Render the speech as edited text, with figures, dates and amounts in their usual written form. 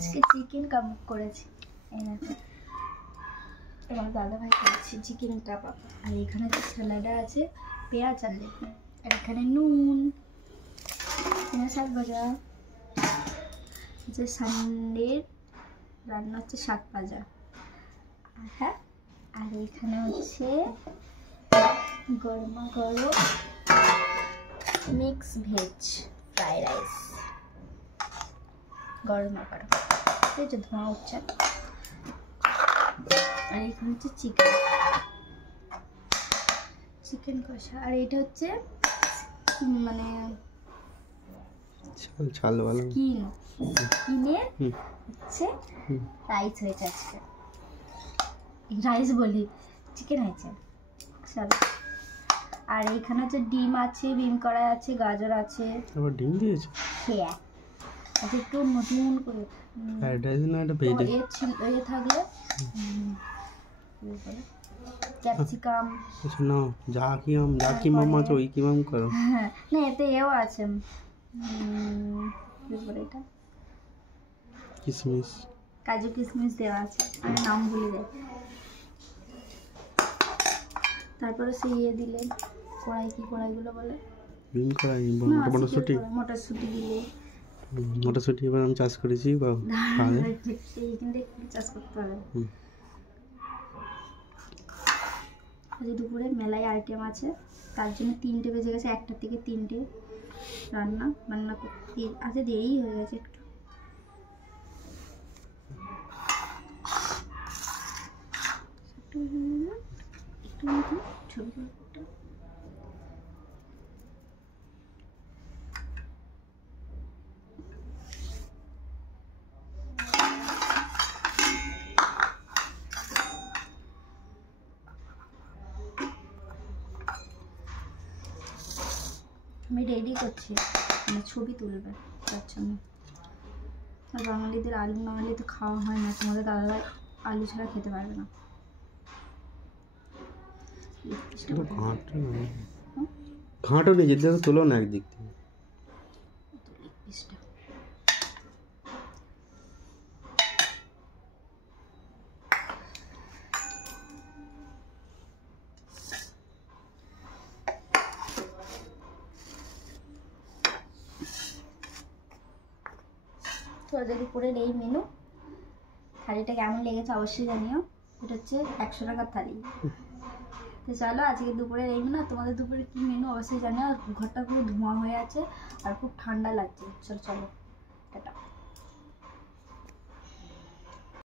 আজকে চিকেন কাবাব করেছি। এই দেখো আমার দাদা ভাই করেছি চিকেন কাবাব। আর এখানে যে স্যালাডা আছে পেঁয়াজ আর লেবু, আর এখানে নুন, এখানে শাক ভাজা, যে সানডের রান্না হচ্ছে শাক ভাজা। হ্যাঁ, আর এখানে হচ্ছে গরমা গরম মিক্স ভেজ ফ্রাই রাইস, গরমা গরম, এই যে ধোঁয়া উঠছে। আর এখানে হচ্ছে চিকেন কষা। আর এটা হচ্ছে মানে স্কিনের হচ্ছে রাইস হয়েছে আজকে। রাইস বলি, চিকেন হয়েছে। চলো, আর এখানে হচ্ছে ডিম আছে, ডিম কড়াই আছে, গাজর আছে। আবার ডিম দিয়েছে? হ্যাঁ, আচ্ছা একটু নতুন করে থাকলে ক্যাপসিকাম, আচ্ছা না যা কি মাম আছে ওই কি মাম করো। হ্যাঁ না, এতে এও আছে এটা কিশমিশ, কাজু কিশমিশ দেওয়া আছে, আমি নাম ভুলে যাই। তারপরে সে দিলে কড়াইগুলো বলে মটরশুঁটি দিলে। মটরশুঁটি এবার আমি চাষ করেছি, চাষ করতে হবে। আজ দুপুরে মেলায় আইটেম আছে, তার জন্য 3টে বেজে গেছে, 1টা থেকে 3টে রান্না করতে আজকে দেরি হয়ে গেছে একটু। ছবি আমি রেডি করছি, মানে ছবি তুলবে তার জন্য। আর বাঙালিদের আলু নাঙালি তো খাওয়া হয় না, তোমাদের দাদাভাই আলু ছাড়া খেতে পারবে না। ঘাঁটও নেই, যেটা তোলো না একদিক থেকে। তো আজকে দুপুরের এই মেনু। থালিটা কেমন লেগেছে অবশ্যই জানিও। এটা হচ্ছে 100 টাকার থালি। তো চলো আজকে দুপুরের এই মেনু। তোমাদের দুপুরে কি মেনু অবশ্যই জানিও। ঘরটা পুরো ধোঁয়া হয়ে আছে আর খুব ঠান্ডা লাগছে। চলো টাটা।